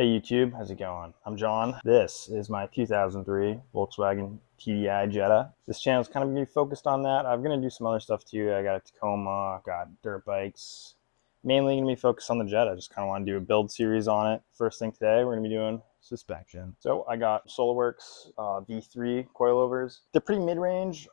Hey YouTube, how's it going? I'm John. This is my 2003 Volkswagen TDI Jetta. This channel is kind of going to be focused on that. I'm going to do some other stuff too. I got a Tacoma, got dirt bikes. Mainly going to be focused on the Jetta. Just kind of want to do a build series on it. First thing today, we're going to be doing suspension. So I got Werks V3 coilovers. They're pretty mid-range.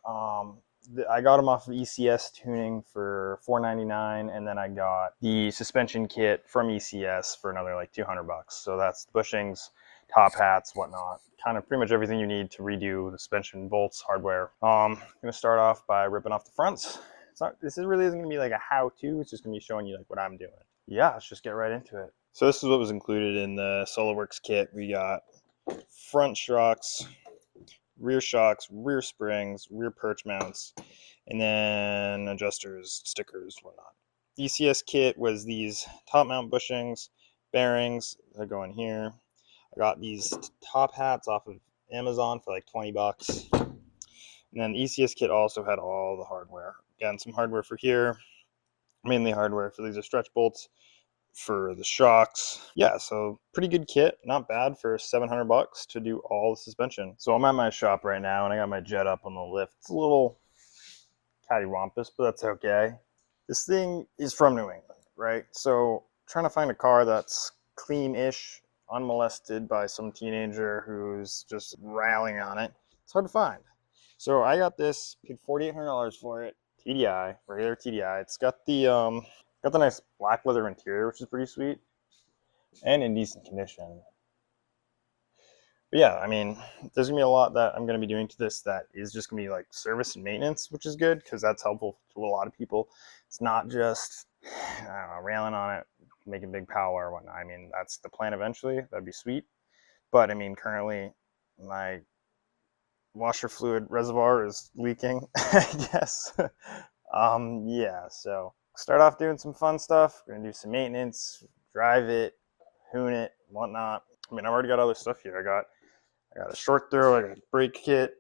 I got them off of ECS tuning for $4.99, and then I got the suspension kit from ECS for another like 200 bucks. So that's bushings, top hats, whatnot. Kind of pretty much everything you need to redo the suspension, bolts, hardware. I'm gonna start off by ripping off the fronts. This really isn't gonna be like a how-to. It's just gonna be showing you like what I'm doing. Yeah, let's just get right into it. So this is what was included in the SolidWorks kit. We got front shocks, rear shocks, rear springs, rear perch mounts, and then adjusters, stickers, whatnot. The ECS kit was these top mount bushings, bearings that go in here. I got these top hats off of Amazon for like 20 bucks. And then the ECS kit also had all the hardware. Again, some hardware for here, mainly hardware for these are stretch bolts for the shocks. Yeah, so pretty good kit, not bad for 700 bucks to do all the suspension. So I'm at my shop right now and I got my Jet up on the lift. It's a little cattywampus, but that's okay. This thing is from New England, right? So trying to find a car that's clean-ish, unmolested by some teenager who's just railing on it, it's hard to find. So I got this, paid $4,800 for it, TDI, regular TDI. It's got the nice black leather interior, which is pretty sweet, and in decent condition. But yeah, I mean, there's gonna be a lot that I'm gonna be doing to this that is just gonna be like service and maintenance, which is good because that's helpful to a lot of people. It's not just, I don't know, railing on it, making big power or whatnot. I mean, that's the plan eventually. That'd be sweet. But I mean, currently my washer fluid reservoir is leaking, I guess. Yeah, so start off doing some fun stuff. We're gonna do some maintenance, drive it, hoon it, whatnot. I mean, I've already got other stuff here. I got a short throw, I got a brake kit.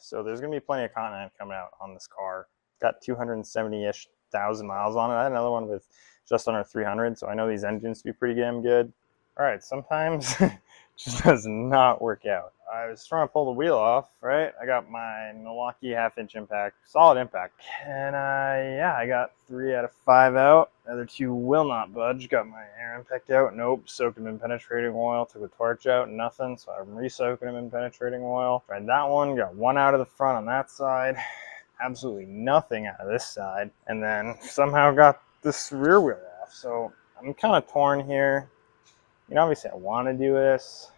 So there's gonna be plenty of content coming out on this car. Got 270-ish thousand miles on it. I had another one with just under 300, so I know these engines to be pretty damn good. All right, sometimes it just does not work out. I was trying to pull the wheel off, right? I got my Milwaukee half-inch impact, solid impact. And yeah, I got 3 out of 5 out. The other 2 will not budge. Got my air impact out, nope. Soaked them in penetrating oil, took the torch out, nothing. So I'm re-soaking them in penetrating oil. Tried that one, got 1 out of the front on that side. Absolutely nothing out of this side. And then somehow got this rear wheel off. So I'm kind of torn here. You know, obviously I want to do this.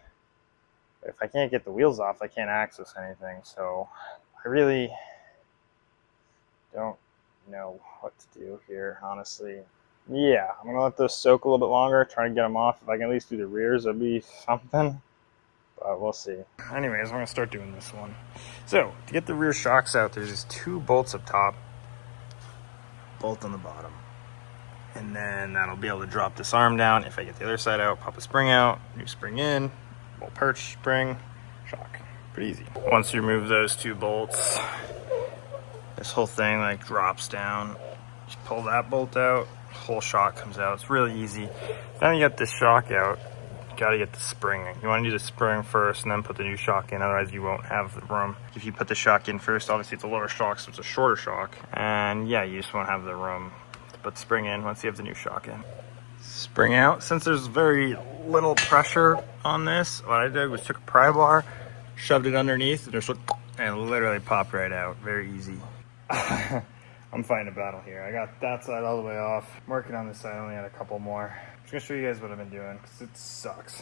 If I can't get the wheels off, I can't access anything. So I really don't know what to do here, honestly. Yeah, I'm going to let those soak a little bit longer, try to get them off. If I can at least do the rears, that'd be something. But we'll see. Anyways, I'm going to start doing this one. So to get the rear shocks out, there's these 2 bolts up top, bolt on the bottom. And then that'll be able to drop this arm down. If I get the other side out, pop a spring out, new spring in, bolt perch, spring, shock. Pretty easy. Once you remove those 2 bolts, this whole thing like drops down. Just pull that bolt out, whole shock comes out. It's really easy. Then you get this shock out, you gotta get the spring in. You wanna do the spring first and then put the new shock in, otherwise you won't have the room. If you put the shock in first, obviously it's a lower shock, so it's a shorter shock. And yeah, you just won't have the room to put the spring in once you have the new shock in. Spring out. Since there's very little pressure on this, what I did was took a pry bar, shoved it underneath, and it literally popped right out. Very easy. I'm fighting a battle here. I got that side all the way off. I'm working on this side, I only had a couple more. I'm just gonna show you guys what I've been doing, because it sucks.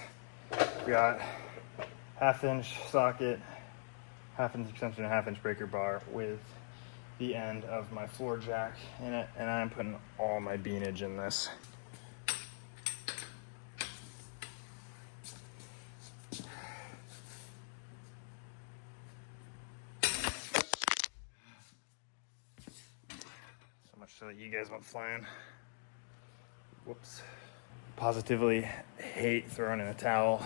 We got 1/2-inch socket, 1/2-inch extension, and 1/2-inch breaker bar with the end of my floor jack in it, and I'm putting all my beanage in this. So that you guys went flying. Whoops. Positively hate throwing in a towel,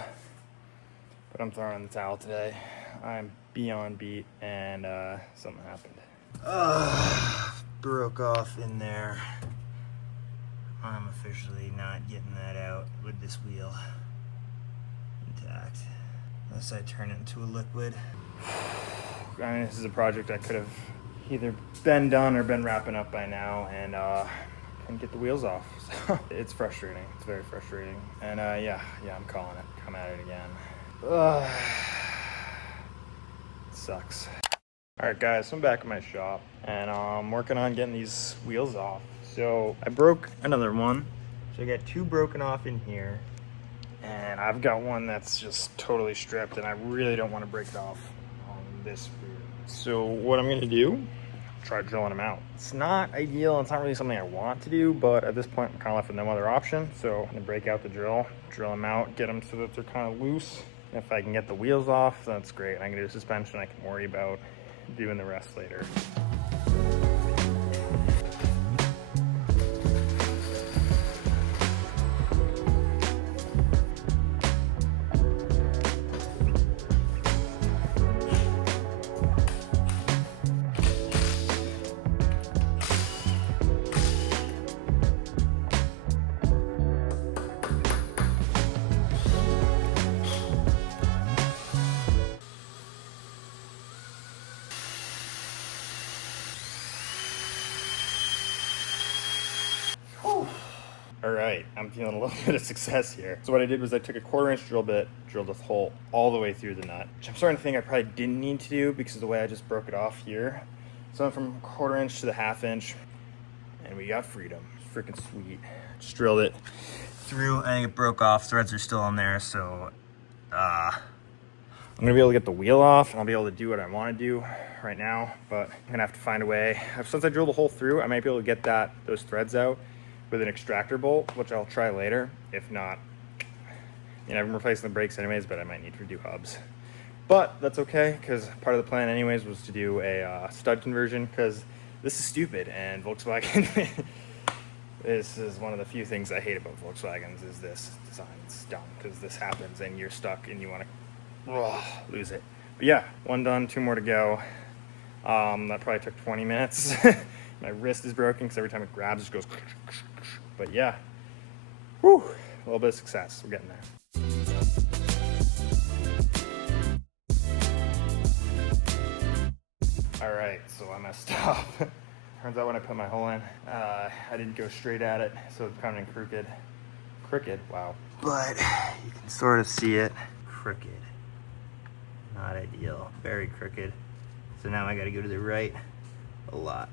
but I'm throwing in the towel today. I'm beyond beat and something happened. Broke off in there. I'm officially not getting that out with this wheel. unless I turn it into a liquid. I mean, this is a project I could have either been done or been wrapping up by now, and couldn't get the wheels off. So it's frustrating. It's very frustrating. And yeah, I'm calling it. Come at it again. It sucks. All right, guys, so I'm back at my shop, and I'm working on getting these wheels off. So I broke another one. So I got two broken off in here, and I've got one that's just totally stripped, and I really don't want to break it off on this rear. So what I'm gonna do, try drilling them out. It's not ideal, it's not really something I want to do, but at this point I'm kind of left with no other option. So I'm gonna break out the drill them out, get them so that they're kind of loose. And if I can get the wheels off, that's great. I can do suspension, I can worry about doing the rest later. All right, I'm feeling a little bit of success here. So what I did was I took a 1/4-inch drill bit, drilled a hole all the way through the nut, which I'm starting to think I probably didn't need to do because of the way I just broke it off here. So I went from 1/4-inch to the 1/2 inch, and we got freedom. It's freaking sweet. Just drilled it through. I think it broke off. Threads are still in there, so I'm gonna be able to get the wheel off, and I'll be able to do what I want to do right now. But I'm gonna have to find a way. Since I drilled the hole through, I might be able to get those threads out with an extractor bolt, which I'll try later. If not, you know, I'm replacing the brakes anyways, but I might need to do hubs. But that's okay, because part of the plan anyways was to do a stud conversion, because this is stupid, and Volkswagen, this is one of the few things I hate about Volkswagens, is this design. It's dumb, because this happens and you're stuck and you want to lose it. But yeah, one done, 2 more to go. That probably took 20 minutes. My wrist is broken because every time it grabs, it just goes. But yeah, whew, a little bit of success. We're getting there. All right, so I messed up. Turns out when I put my hole in, I didn't go straight at it, so it's kind of crooked. Crooked, wow. But you can sort of see it. Crooked. Not ideal. Very crooked. So now I gotta go to the right a lot.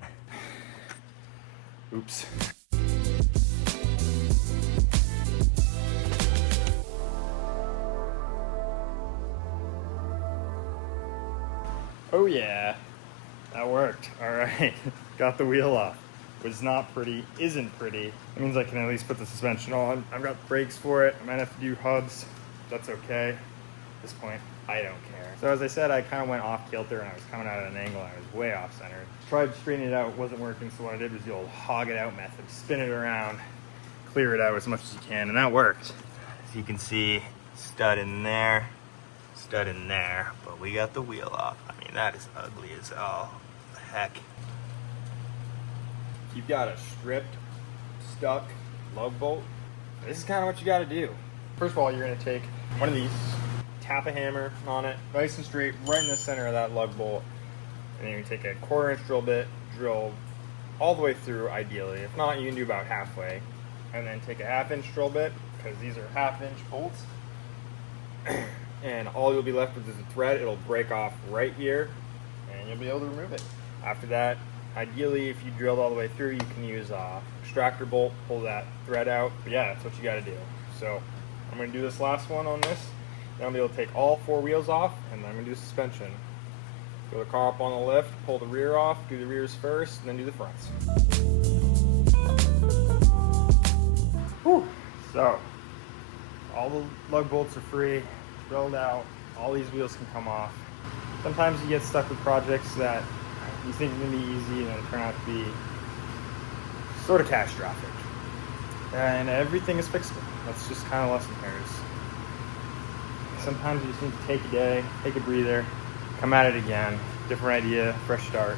Oops. Oh yeah, that worked. All right, got the wheel off. Was not pretty, isn't pretty. That means I can at least put the suspension on. I've got brakes for it. I might have to do hubs. That's okay. At this point, I don't care. So as I said, I kind of went off kilter and I was coming out at an angle and I was way off center. Tried straightening it out, it wasn't working, so what I did was the old hog it out method. Spin it around, clear it out as much as you can, and that worked. As you can see, stud in there, but we got the wheel off. I mean, that is ugly as all heck. You've got a stripped, stuck lug bolt. This is kind of what you got to do. First of all, you're going to take one of these, tap a hammer on it, nice and straight, right in the center of that lug bolt. And then you take a 1/4-inch drill bit, drill all the way through ideally. If not, you can do about halfway. And then take a 1/2-inch drill bit, because these are 1/2-inch bolts. And all you'll be left with is a thread. It'll break off right here, and you'll be able to remove it. After that, ideally, if you drilled all the way through, you can use extractor bolt, pull that thread out. But yeah, that's what you got to do. So I'm going to do this last one on this. Then I'll be able to take all 4 wheels off, and then I'm going to do suspension. Throw the car up on the lift, pull the rear off, do the rears first, and then do the fronts. Whew. So, all the lug bolts are free, drilled out, all these wheels can come off. Sometimes you get stuck with projects that you think are going to be easy and then turn out to be sort of catastrophic. And everything is fixable. That's just kind of lesson learned. Sometimes you just need to take a day, take a breather, come at it again, different idea, fresh start.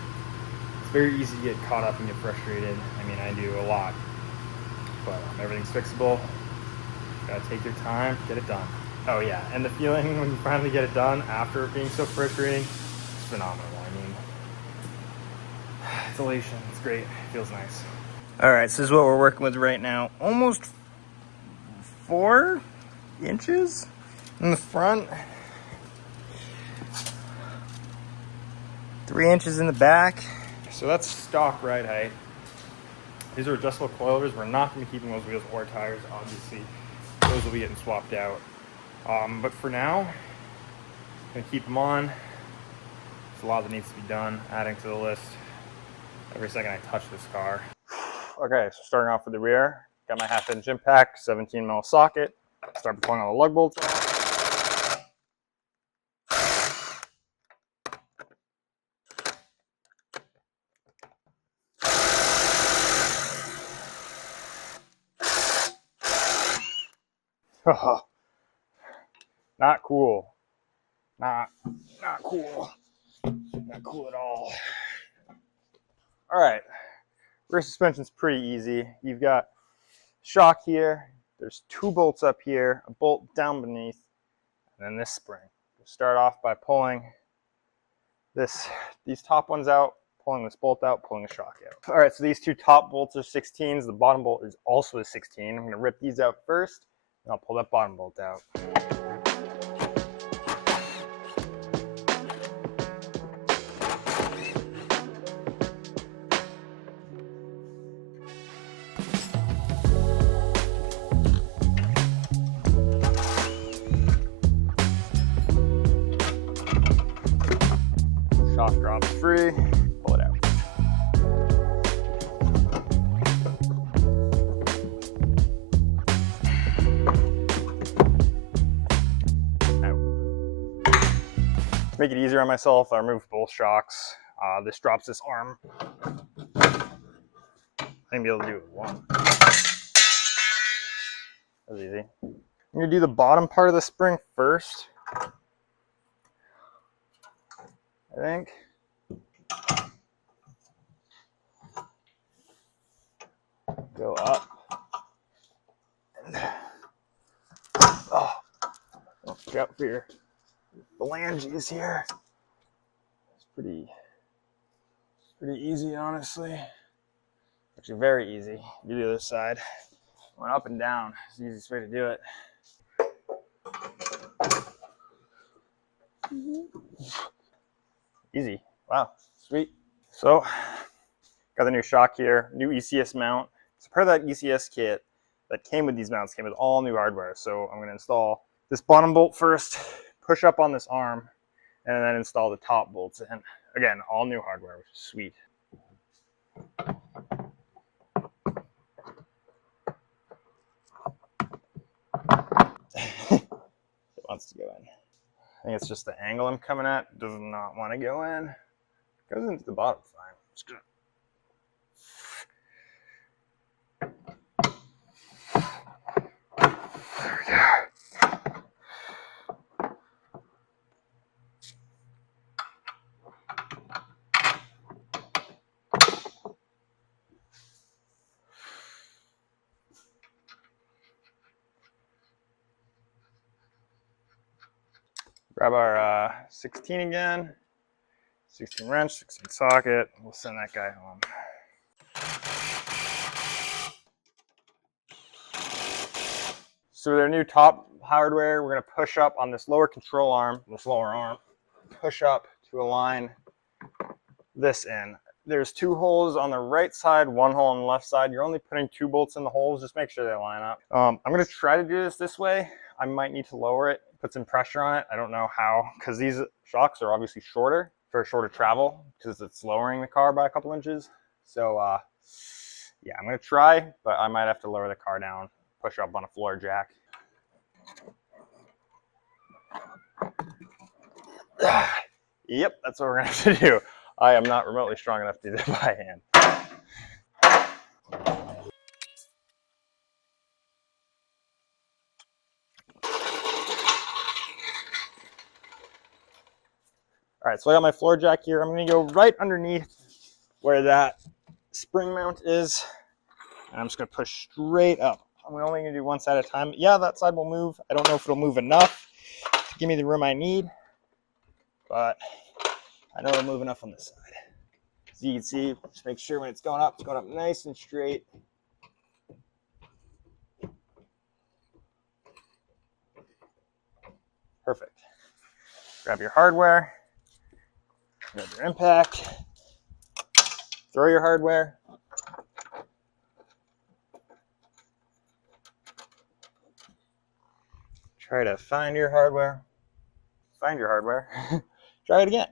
It's very easy to get caught up and get frustrated. I mean, I do a lot, but everything's fixable. Gotta take your time, get it done. Oh yeah, and the feeling when you finally get it done after it being so frustrating, it's phenomenal. I mean, it's elation, it's great, it feels nice. All right, so this is what we're working with right now. Almost 4 inches in the front, 3 inches in the back. So that's stock ride height. These are adjustable coilovers. We're not going to be keeping those wheels or tires, obviously. Those will be getting swapped out. But for now, I'm going to keep them on. There's a lot that needs to be done, adding to the list every second I touch this car. Okay, so starting off with the rear, got my 1/2 inch impact, 17 mil socket. Start pulling all the lug bolts out. Not cool. Not cool. Not cool at all. All right, rear suspension's pretty easy. You've got shock here. There's 2 bolts up here, a bolt down beneath, and then this spring. We'll start off by pulling these top ones out, pulling this bolt out, pulling the shock out. All right, so these 2 top bolts are 16s. The bottom bolt is also a 16. I'm gonna rip these out first, and I'll pull that bottom bolt out. Shock drops free, pull it out. To make it easier on myself, I removed both shocks. This drops this arm. I'm gonna be able to do it with one. That's easy. I'm gonna do the bottom part of the spring first, I think. Go up. Oh, look out for your phalanges here. It's pretty easy, honestly. Actually, very easy. Do the other side. Going up and down is the easiest way to do it. Easy. Wow, sweet. So, got the new shock here, new ECS mount. So part of that ECS kit that came with these mounts came with all new hardware. So I'm going to install this bottom bolt first, push up on this arm, and then install the top bolts in. Again, all new hardware, which is sweet. It wants to go in. I think it's just the angle I'm coming at. It does not want to go in. It goes into the bottom fine. It's good. There we go. Grab our 16 again, 16 wrench, 16 socket. We'll send that guy home. So with our new top hardware, we're going to push up on this lower control arm, this lower arm, push up to align this in. There's 2 holes on the right side, 1 hole on the left side. You're only putting 2 bolts in the holes. Just make sure they line up. I'm going to try to do this way. I might need to lower it, put some pressure on it. I don't know how, because these shocks are obviously shorter for shorter travel because it's lowering the car by a couple inches. So yeah, I'm going to try, but I might have to lower the car down, push up on a floor jack. Yep, that's what we're going to have to do. I am not remotely strong enough to do that by hand. All right, so I got my floor jack here. I'm going to go right underneath where that spring mount is. And I'm just going to push straight up. we're only gonna do one side at a time. Yeah, that side will move. I don't know if it'll move enough to give me the room I need, but I know it'll move enough on this side. As you can see, just make sure when it's going up nice and straight. Perfect. Grab your hardware, grab your impact, throw your hardware. Try to find your hardware. Find your hardware. Try it again.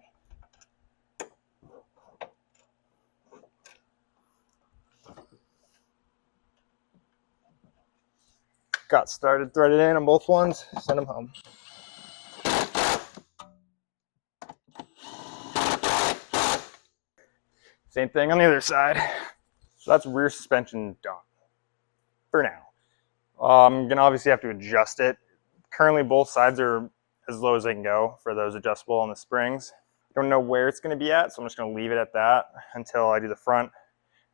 Got started, threaded in on both ones, send them home. Same thing on the other side. So that's rear suspension done for now. I'm gonna obviously have to adjust it. Currently both sides are as low as they can go for those adjustable on the springs. Don't know where it's gonna be at, so I'm just gonna leave it at that until I do the front,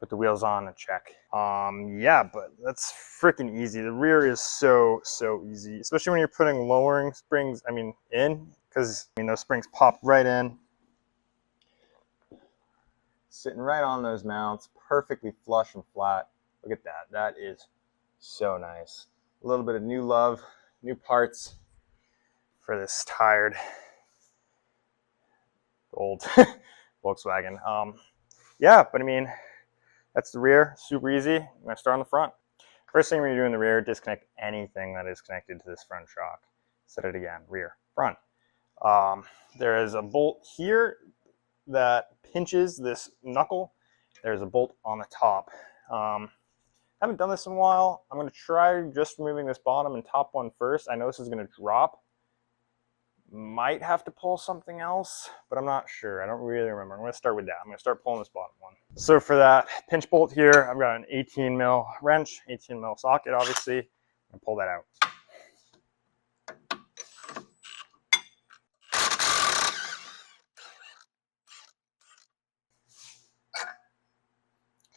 put the wheels on and check. Yeah, but that's freaking easy. The rear is so easy, especially when you're putting lowering springs, in, because those springs pop right in. Sitting right on those mounts, perfectly flush and flat. Look at that, that is so nice. A little bit of new love, new parts for this tired old Volkswagen. Yeah, but that's the rear, super easy. I'm gonna start on the front. First thing we're gonna do in the rear, disconnect anything that is connected to this front shock. Set it again, rear, front. There is a bolt here that pinches this knuckle. There's a bolt on the top. Haven't done this in a while. I'm gonna try just removing this bottom and top one first. I know this is gonna drop. Might have to pull something else, but I'm not sure. I don't really remember. I'm gonna start with that. I'm gonna start pulling this bottom one. So for that pinch bolt here, I've got an 18 mil wrench, 18 mil socket, obviously, and pull that out.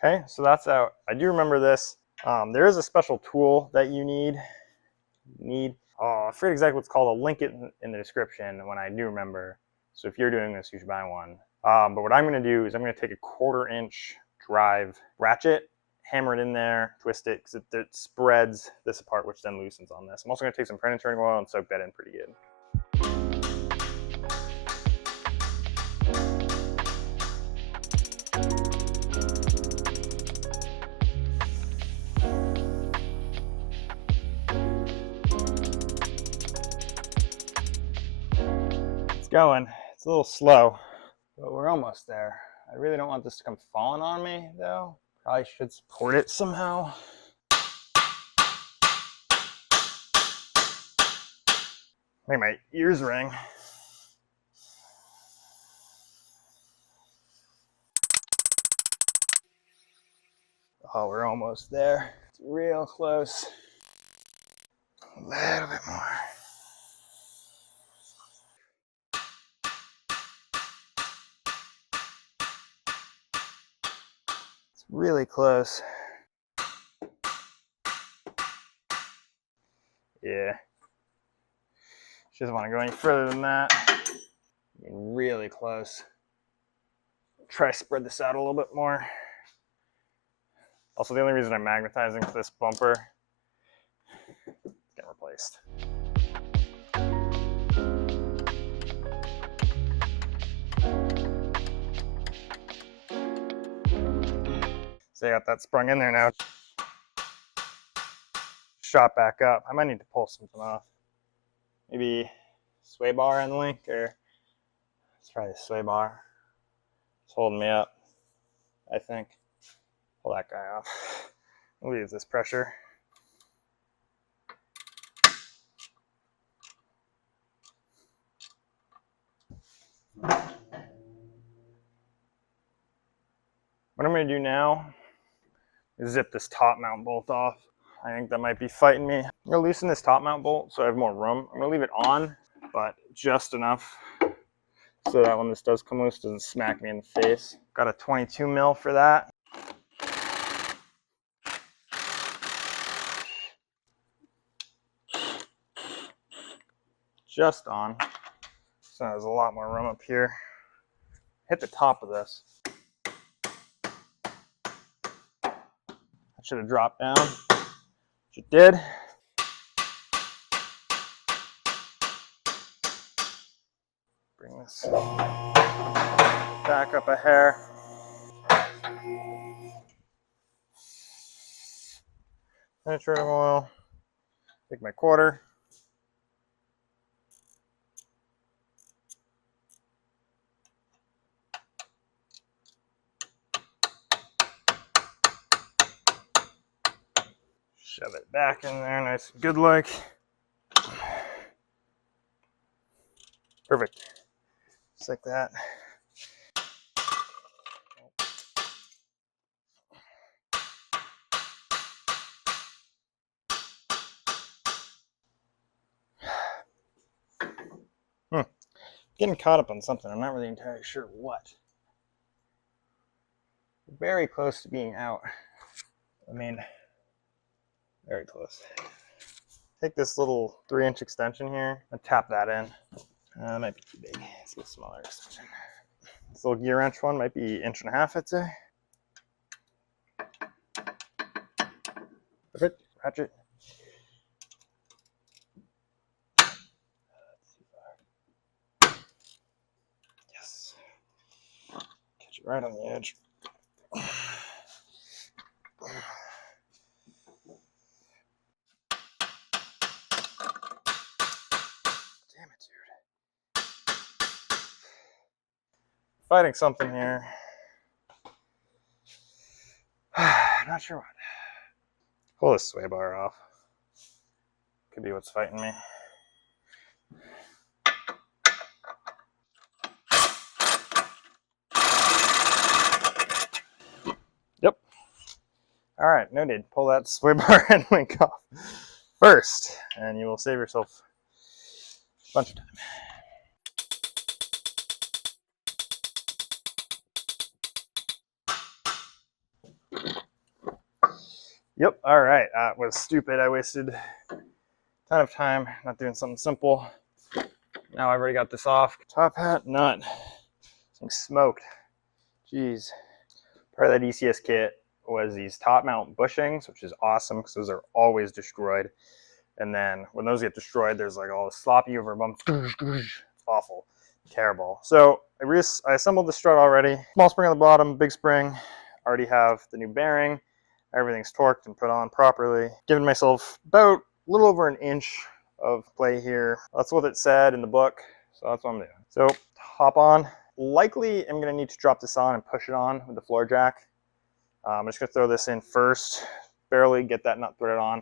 Okay, so that's out. I do remember this. There is a special tool that you need. I forget exactly what it's called. I'll link it in the description when I do remember. So if you're doing this, you should buy one. But what I'm gonna do is I'm gonna take a 1/4 inch drive ratchet, hammer it in there, twist it, because it spreads this apart, which then loosens on this. I'm also gonna take some print and turning oil and soak that in pretty good. Going. It's a little slow, but we're almost there. I really don't want this to come falling on me though. Probably should support it somehow. Make my ears ring. Oh, we're almost there. It's real close. A little bit more. Really close. Yeah. She doesn't want to go any further than that. Really close. Try to spread this out a little bit more. Also, the only reason I'm magnetizing this bumper is get replaced. So I got that sprung in there now. Shot back up. I might need to pull something off. Maybe sway bar on the link, or let's try the sway bar. It's holding me up, I think. Pull that guy off. We'll use this pressure. What I'm going to do now is zip this top mount bolt off. I think that might be fighting me. I'm going to loosen this top mount bolt so I have more room. I'm going to leave it on, but just enough so that when this does come loose, it doesn't smack me in the face. Got a 22 mil for that. just on. So there's a lot more room up here. Hit the top of this. I should have dropped down, which it did. Bring this back up a hair. Penetrating oil. Take my quarter. Shove it back in there, nice and good like. Perfect. Just like that. Getting caught up on something. I'm not really entirely sure what. Very close to being out. I mean, very close. Take this little 3-inch extension here and tap that in. That might be too big. Let's get a smaller extension. This little gear wrench one might be 1.5 inches, I'd say. Perfect. Ratchet. Yes. Catch it right on the edge. Damn it, dude. Fighting something here. Not sure what. Pull this sway bar off. Could be what's fighting me. Yep. All right, noted. Pull that sway bar and link off first, and you will save yourself a bunch of time. Yep, all right. That was stupid. I wasted a ton of time not doing something simple. Now I've already got this off. Top hat, nut. Some smoked. Jeez. Part of that ECS kit was these top mount bushings, which is awesome because those are always destroyed. And then when those get destroyed, there's like all this sloppy over bumps. It's awful. Terrible. So I assembled the strut already. Small spring on the bottom, big spring. Already have the new bearing. Everything's torqued and put on properly. Giving myself about a little over 1 inch of play here. That's what it said in the book, so that's what I'm doing. So hop on. Likely I'm gonna need to drop this on and push it on with the floor jack. I'm just gonna throw this in first, barely get that nut threaded on.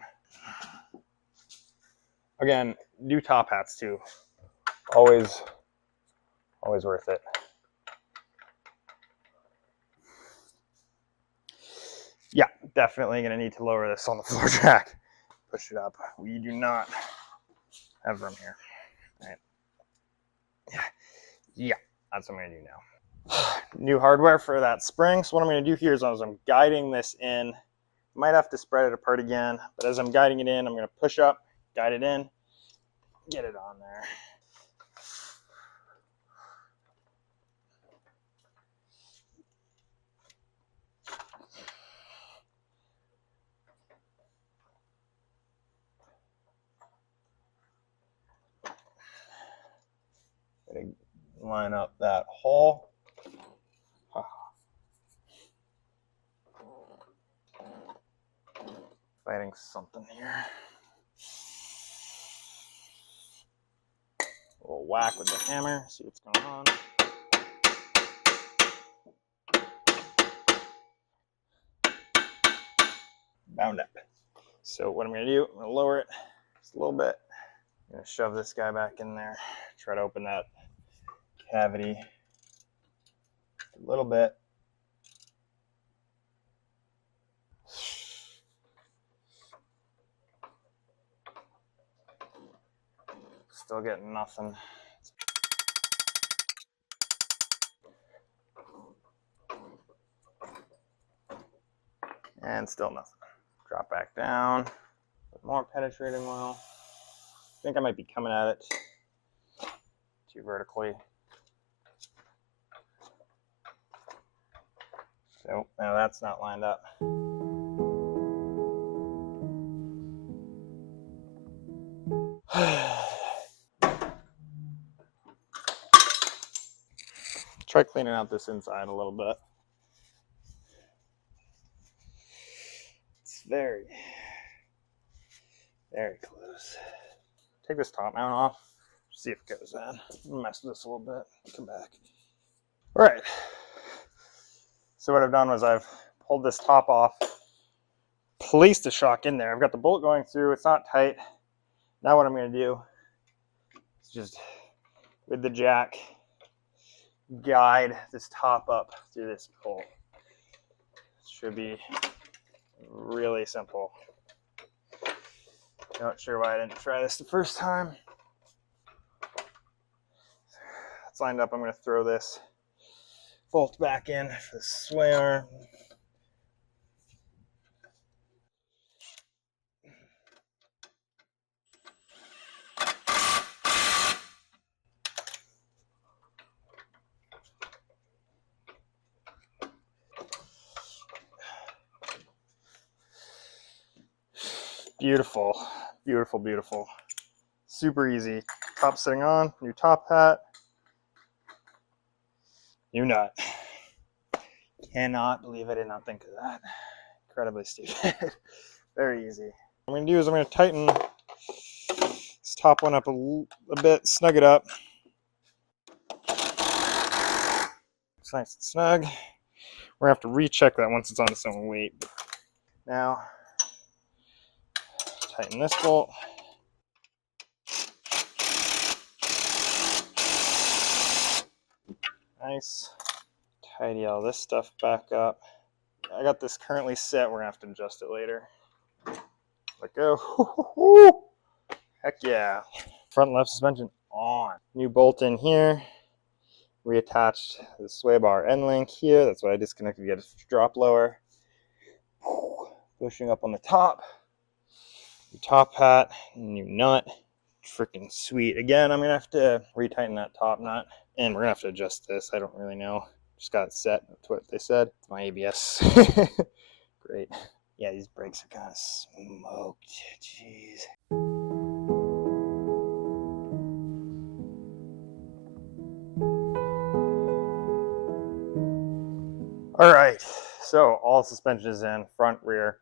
Again, do top hats too. Always worth it. Yeah, definitely gonna need to lower this on the floor jack. Push it up. We do not have room here. All right. Yeah, that's what I'm gonna do now. New hardware for that spring. So what I'm gonna do here is as I'm guiding this in, might have to spread it apart again, but as I'm guiding it in, I'm gonna push up, guide it in, get it on there. Line up that hole. Fighting something here. A little whack with the hammer, see what's going on. Bound up. So what I'm gonna do, I'm gonna lower it just a little bit. I'm gonna shove this guy back in there, try to open that cavity a little bit. Still getting nothing. And still nothing. Drop back down. Put more penetrating oil. I think I might be coming at it too vertically. So now that's not lined up. Try cleaning out this inside a little bit. It's very, very close. Take this top mount off, see if it goes in. Mess with this a little bit, come back. All right. So what I've done was I've pulled this top off, placed the shock in there. I've got the bolt going through, it's not tight. Now what I'm gonna do is just, with the jack, guide this top up through this hole. Should be really simple. Not sure why I didn't try this the first time. It's lined up. I'm going to throw this bolt back in for the sway arm. Beautiful, beautiful, beautiful. Super easy. Top sitting on, new top hat, new nut. Cannot believe I did not think of that. Incredibly stupid. Very easy. What I'm going to do is I'm going to tighten this top one up a bit, snug it up. It's nice and snug. We're going to have to recheck that once it's on its own weight. Now, tighten this bolt. Nice. Tidy all this stuff back up. I got this currently set. We're going to have to adjust it later. Let go. Heck yeah. Front and left suspension on. New bolt in here. Reattached the sway bar end link here. That's why I disconnected to get a drop lower. Pushing up on the top. New top hat. New nut. Freaking sweet. Again, I'm going to have to retighten that top nut. And we're going to have to adjust this. I don't really know. Just got it set. That's what they said. It's my ABS. Great. Yeah, these brakes are kind of smoked. Jeez. All right. So all suspension is in, front, rear.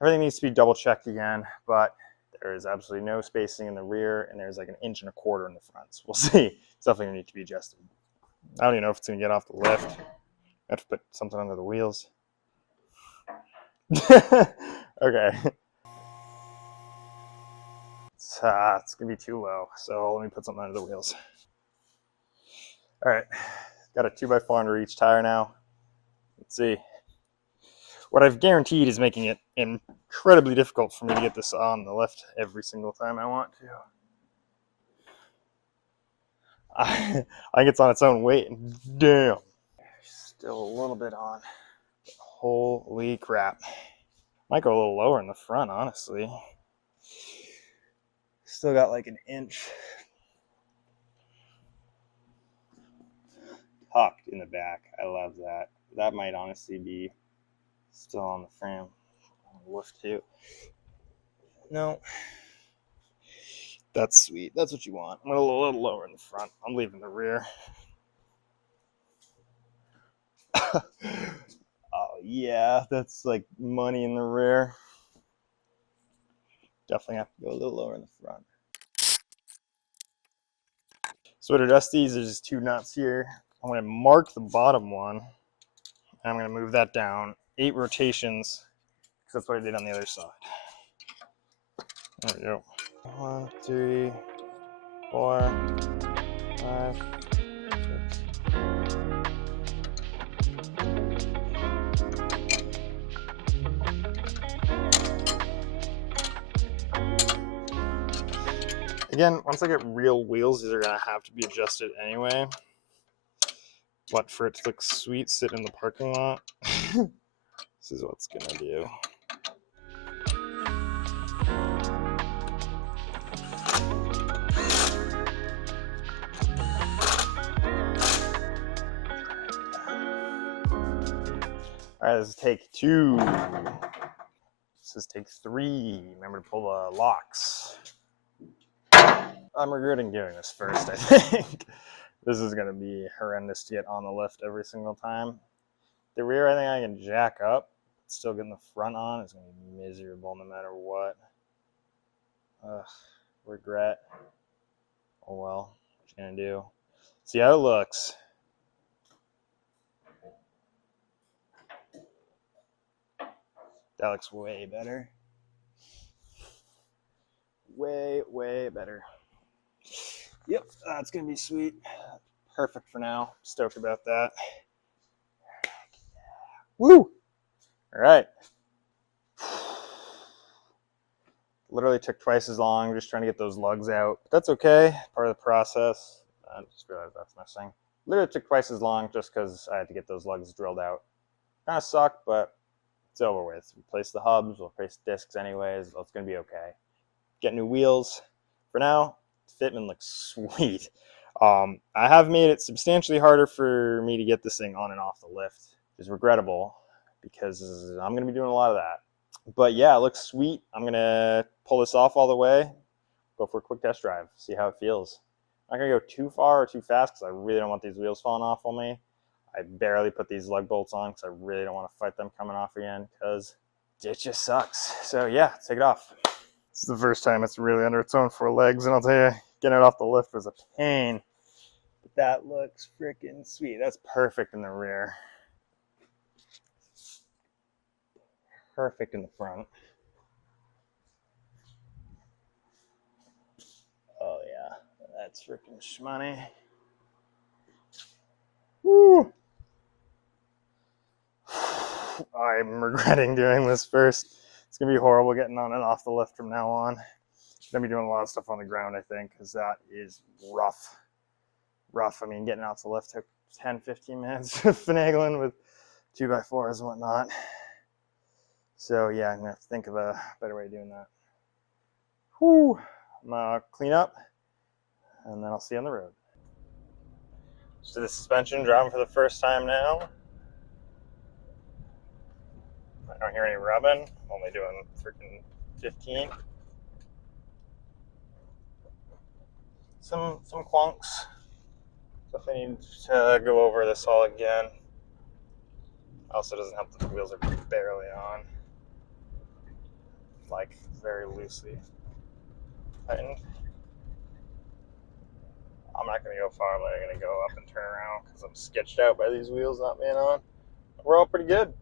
Everything needs to be double checked again, but there is absolutely no spacing in the rear, and there's like 1.25 inches in the front. So we'll see. It's definitely going to need to be adjusted. I don't even know if it's going to get off the lift. I have to put something under the wheels. Okay. It's going to be too low, so let me put something under the wheels. All right. Got a 2x4 under each tire now. Let's see. What I've guaranteed is making it incredibly difficult for me to get this on the lift every single time I want to. I think it's on its own weight. Damn. Still a little bit on. Holy crap. Might go a little lower in the front, honestly. Still got like 1 inch tucked in the back. I love that. That might honestly be still on the frame. Lift too. No. That's sweet. That's what you want. I'm a little lower in the front. I'm leaving the rear. Oh yeah, that's like money in the rear. Definitely have to go a little lower in the front. So to adjust these, there's just 2 nuts here. I'm going to mark the bottom one. And I'm going to move that down 8 rotations, because that's what I did on the other side. There we go. 1, 2, 4, 5, 6. Again, once I get real wheels, these are going to have to be adjusted anyway. But for it to look sweet, sit in the parking lot, this is what it's going to do. All right, this is take 2. This is take 3. Remember to pull the locks. I'm regretting doing this first, I think. This is going to be horrendous to get on the lift every single time. The rear, I think I can jack up. Still getting the front on is going to be miserable no matter what. Ugh, regret. Oh well, what you going to do? See how it looks. That looks way better. Way, way better. Yep, that's going to be sweet. Perfect for now. Stoked about that. Woo! All right. Literally took twice as long just trying to get those lugs out. But that's okay. Part of the process. I just realized that's missing. Literally took twice as long just because I had to get those lugs drilled out. Kind of sucked, but it's over with. Replace the hubs, we'll replace discs anyways. It's going to be okay. Get new wheels. For now, fitment looks sweet. I have made it substantially harder for me to get this thing on and off the lift, which is regrettable because I'm going to be doing a lot of that. But yeah, it looks sweet. I'm going to pull this off all the way, go for a quick test drive, see how it feels. I'm not going to go too far or too fast because I really don't want these wheels falling off on me. I barely put these lug bolts on because I really don't want to fight them coming off again because it just sucks. So yeah, take it off. This is the first time it's really under its own 4 legs, and I'll tell you, getting it off the lift was a pain. But that looks freaking sweet. That's perfect in the rear. Perfect in the front. Oh yeah, that's freaking shmoney. Woo! I'm regretting doing this first. It's gonna be horrible getting on and off the lift from now on. Gonna be doing a lot of stuff on the ground, I think, because that is rough. Rough. I mean, getting out the lift took 10-15 minutes of finagling with 2x4s and whatnot. So yeah, I'm gonna have to think of a better way of doing that. Whew. I'm gonna clean up, and then I'll see you on the road. So the suspension, driving for the first time now. I don't hear any rubbing. I'm only doing freaking 15. Some quonks. Definitely need to go over this all again. Also doesn't help that the wheels are barely on. Like, very loosely tightened. I'm not going to go far, but I'm going to go up and turn around because I'm sketched out by these wheels not being on. We're all pretty good.